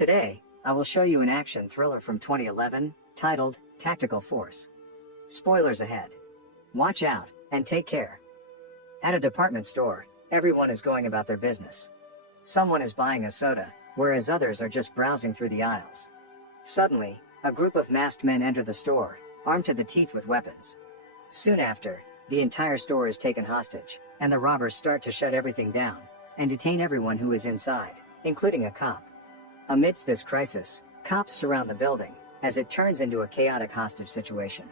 Today, I will show you an action thriller from 2011, titled Tactical Force. Spoilers ahead. Watch out, and take care. At a department store, everyone is going about their business. Someone is buying a soda, whereas others are just browsing through the aisles. Suddenly, a group of masked men enter the store, armed to the teeth with weapons. Soon after, the entire store is taken hostage, and the robbers start to shut everything down, and detain everyone who is inside, including a cop. Amidst this crisis, cops surround the building, as it turns into a chaotic hostage situation.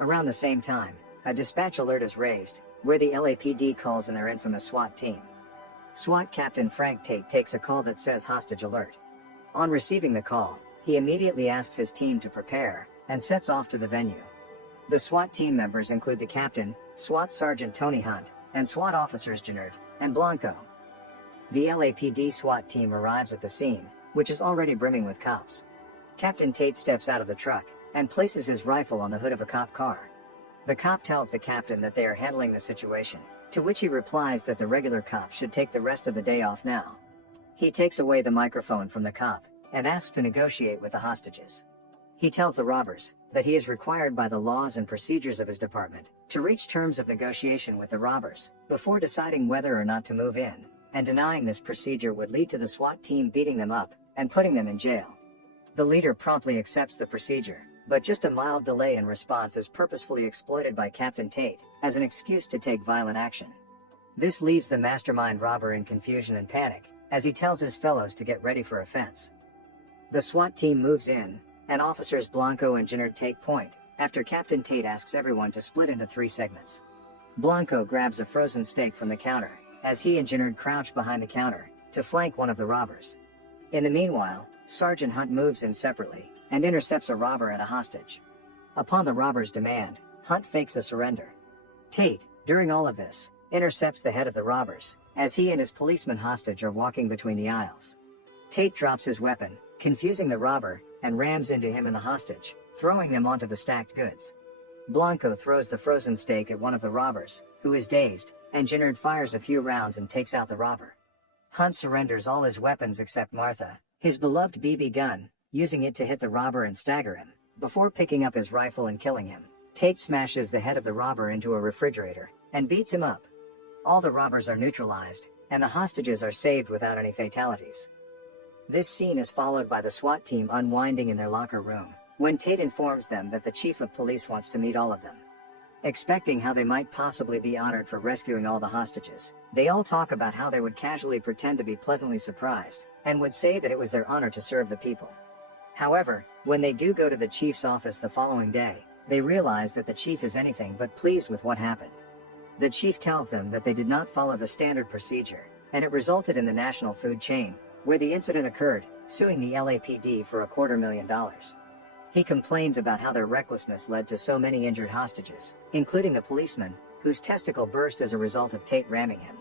Around the same time, a dispatch alert is raised, where the LAPD calls in their infamous SWAT team. SWAT Captain Frank Tate takes a call that says hostage alert. On receiving the call, he immediately asks his team to prepare, and sets off to the venue. The SWAT team members include the captain, SWAT Sergeant Tony Hunt, and SWAT officers Jenard and Blanco. The LAPD SWAT team arrives at the scene, which is already brimming with cops. Captain Tate steps out of the truck, and places his rifle on the hood of a cop car. The cop tells the captain that they are handling the situation, to which he replies that the regular cops should take the rest of the day off now. He takes away the microphone from the cop, and asks to negotiate with the hostages. He tells the robbers that he is required by the laws and procedures of his department to reach terms of negotiation with the robbers before deciding whether or not to move in, and denying this procedure would lead to the SWAT team beating them up and putting them in jail. The leader promptly accepts the procedure, but just a mild delay in response is purposefully exploited by Captain Tate as an excuse to take violent action. This leaves the mastermind robber in confusion and panic as he tells his fellows to get ready for offense. The SWAT team moves in, and officers Blanco and Jenard take point after Captain Tate asks everyone to split into 3 segments. Blanco grabs a frozen steak from the counter as he and Jenard crouch behind the counter to flank one of the robbers. In the meanwhile, Sergeant Hunt moves in separately and intercepts a robber and a hostage. Upon the robber's demand, Hunt fakes a surrender. Tate, during all of this, intercepts the head of the robbers as he and his policeman hostage are walking between the aisles. Tate drops his weapon, confusing the robber, and rams into him and the hostage, throwing them onto the stacked goods. Blanco throws the frozen steak at one of the robbers, who is dazed, and Jenard fires a few rounds and takes out the robber. Hunt surrenders all his weapons except Martha, his beloved BB gun, using it to hit the robber and stagger him, before picking up his rifle and killing him. Tate smashes the head of the robber into a refrigerator, and beats him up. All the robbers are neutralized, and the hostages are saved without any fatalities. This scene is followed by the SWAT team unwinding in their locker room, when Tate informs them that the chief of police wants to meet all of them. Expecting how they might possibly be honored for rescuing all the hostages, they all talk about how they would casually pretend to be pleasantly surprised, and would say that it was their honor to serve the people. However, when they do go to the chief's office the following day, they realize that the chief is anything but pleased with what happened. The chief tells them that they did not follow the standard procedure, and it resulted in the national food chain, where the incident occurred, suing the LAPD for $250,000. He complains about how their recklessness led to so many injured hostages, including the policeman, whose testicle burst as a result of Tate ramming him.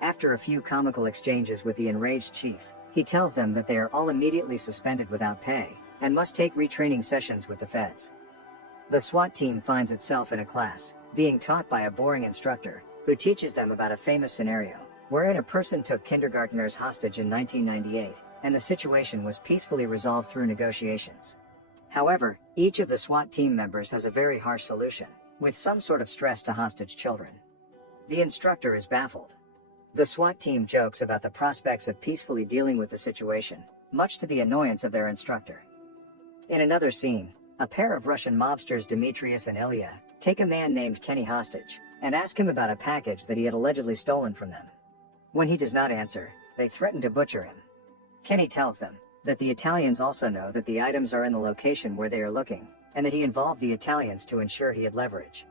After a few comical exchanges with the enraged chief, he tells them that they are all immediately suspended without pay, and must take retraining sessions with the feds. The SWAT team finds itself in a class, being taught by a boring instructor, who teaches them about a famous scenario, wherein a person took kindergartners hostage in 1998, and the situation was peacefully resolved through negotiations. However, each of the SWAT team members has a very harsh solution, with some sort of stress to hostage children. The instructor is baffled. The SWAT team jokes about the prospects of peacefully dealing with the situation, much to the annoyance of their instructor. In another scene, a pair of Russian mobsters Demetrius and Ilya take a man named Kenny hostage, and ask him about a package that he had allegedly stolen from them. When he does not answer, they threaten to butcher him. Kenny tells them that the Italians also know that the items are in the location where they are looking, and that he involved the Italians to ensure he had leverage.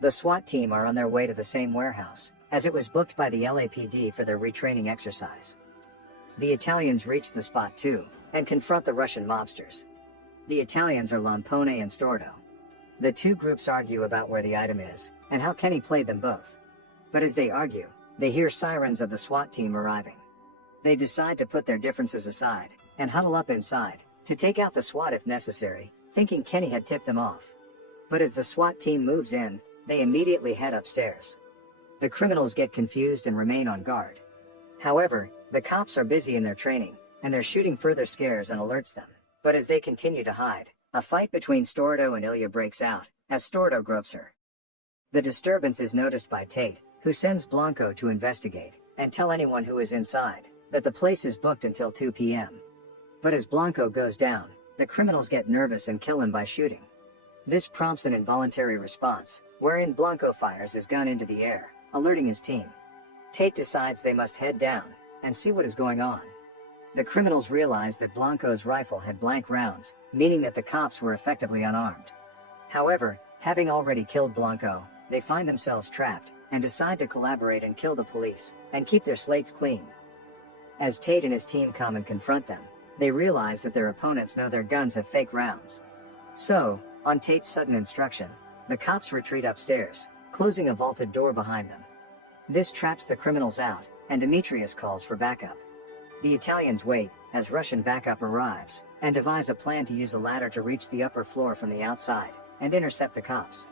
The SWAT team are on their way to the same warehouse, as it was booked by the LAPD for their retraining exercise. The Italians reach the spot too, and confront the Russian mobsters. The Italians are Lampone and Stordo. The two groups argue about where the item is, and how Kenny played them both. But as they argue, they hear sirens of the SWAT team arriving. They decide to put their differences aside, and huddle up inside, to take out the SWAT if necessary, thinking Kenny had tipped them off. But as the SWAT team moves in, they immediately head upstairs. The criminals get confused and remain on guard. However, the cops are busy in their training, and their shooting further scares and alerts them. But as they continue to hide, a fight between Stordo and Ilya breaks out, as Stordo gropes her. The disturbance is noticed by Tate, who sends Blanco to investigate, and tell anyone who is inside, that the place is booked until 2 p.m. But as Blanco goes down, the criminals get nervous and kill him by shooting. This prompts an involuntary response, wherein Blanco fires his gun into the air, alerting his team. Tate decides they must head down, and see what is going on. The criminals realize that Blanco's rifle had blank rounds, meaning that the cops were effectively unarmed. However, having already killed Blanco, they find themselves trapped, and decide to collaborate and kill the police, and keep their slates clean. As Tate and his team come and confront them, they realize that their opponents know their guns have fake rounds. So, on Tate's sudden instruction, the cops retreat upstairs, closing a vaulted door behind them. This traps the criminals out, and Demetrius calls for backup. The Italians wait, as Russian backup arrives, and devise a plan to use a ladder to reach the upper floor from the outside, and intercept the cops.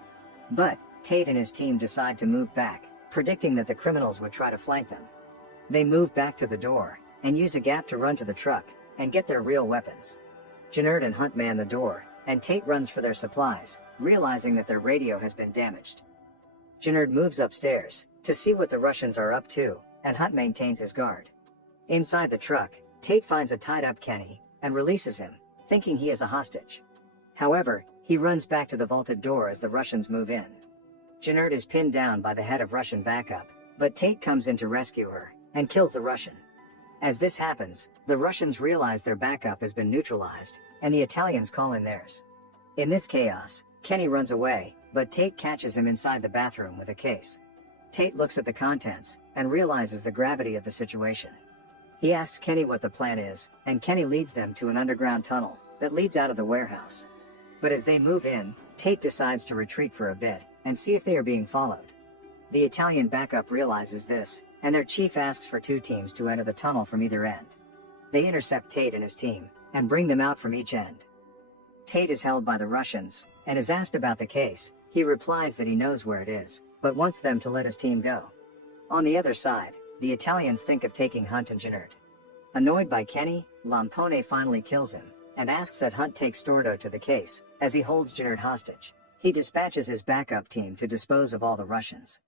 But, Tate and his team decide to move back, predicting that the criminals would try to flank them. They move back to the door, and use a gap to run to the truck, and get their real weapons. Gennard and Hunt man the door, and Tate runs for their supplies, realizing that their radio has been damaged. Gennard moves upstairs, to see what the Russians are up to, and Hunt maintains his guard. Inside the truck, Tate finds a tied-up Kenny, and releases him, thinking he is a hostage. However, he runs back to the vaulted door as the Russians move in. Gennard is pinned down by the head of Russian backup, but Tate comes in to rescue her, and kills the Russian. As this happens, the Russians realize their backup has been neutralized, and the Italians call in theirs. In this chaos, Kenny runs away, but Tate catches him inside the bathroom with a case. Tate looks at the contents, and realizes the gravity of the situation. He asks Kenny what the plan is, and Kenny leads them to an underground tunnel that leads out of the warehouse. But as they move in, Tate decides to retreat for a bit, and see if they are being followed. The Italian backup realizes this, and their chief asks for 2 teams to enter the tunnel from either end. They intercept Tate and his team, and bring them out from each end. Tate is held by the Russians, and is asked about the case. He replies that he knows where it is, but wants them to let his team go. On the other side, the Italians think of taking Hunt and Gennard. Annoyed by Kenny, Lampone finally kills him, and asks that Hunt take Stordo to the case, as he holds Gennard hostage. He dispatches his backup team to dispose of all the Russians.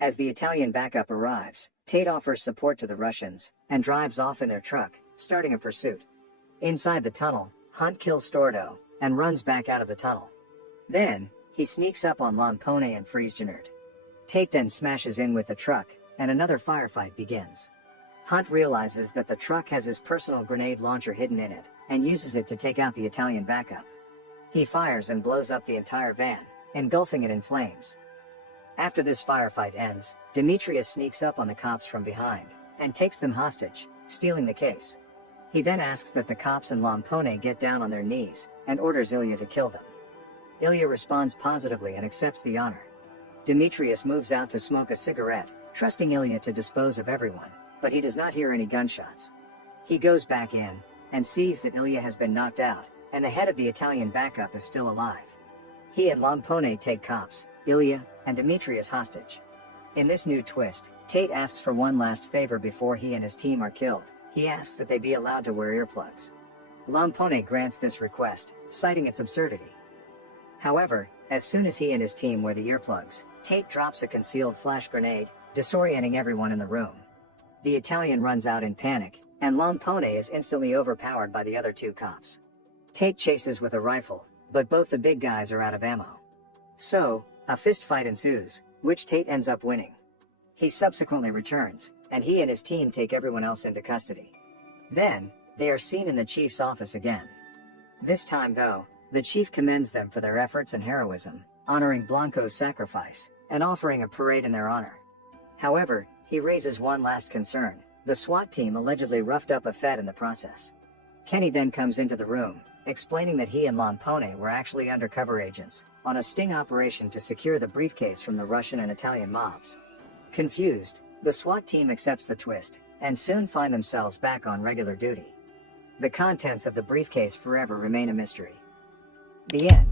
As the Italian backup arrives, Tate offers support to the Russians, and drives off in their truck, starting a pursuit. Inside the tunnel, Hunt kills Stordo, and runs back out of the tunnel. Then, he sneaks up on Lampone and frees Gennard. Tate then smashes in with the truck, and another firefight begins. Hunt realizes that the truck has his personal grenade launcher hidden in it, and uses it to take out the Italian backup. He fires and blows up the entire van, engulfing it in flames. After this firefight ends, Demetrius sneaks up on the cops from behind, and takes them hostage, stealing the case. He then asks that the cops and Lampone get down on their knees, and orders Ilya to kill them. Ilya responds positively and accepts the honor. Demetrius moves out to smoke a cigarette, trusting Ilya to dispose of everyone, but he does not hear any gunshots. He goes back in, and sees that Ilya has been knocked out, and the head of the Italian backup is still alive. He and Lampone take cops, Ilya, and Demetrius hostage. In this new twist, Tate asks for one last favor before he and his team are killed. He asks that they be allowed to wear earplugs. Lampone grants this request, citing its absurdity. However, as soon as he and his team wear the earplugs, Tate drops a concealed flash grenade, disorienting everyone in the room. The Italian runs out in panic, and Lampone is instantly overpowered by the other 2 cops. Tate chases with a rifle, but both the big guys are out of ammo. So, a fist fight ensues, which Tate ends up winning. He subsequently returns, and he and his team take everyone else into custody. Then, they are seen in the chief's office again. This time though, the chief commends them for their efforts and heroism, honoring Blanco's sacrifice, and offering a parade in their honor. However, he raises one last concern: the SWAT team allegedly roughed up a Fed in the process. Kenny then comes into the room, explaining that he and Lampone were actually undercover agents, on a sting operation to secure the briefcase from the Russian and Italian mobs. Confused, the SWAT team accepts the twist, and soon find themselves back on regular duty. The contents of the briefcase forever remain a mystery. The end.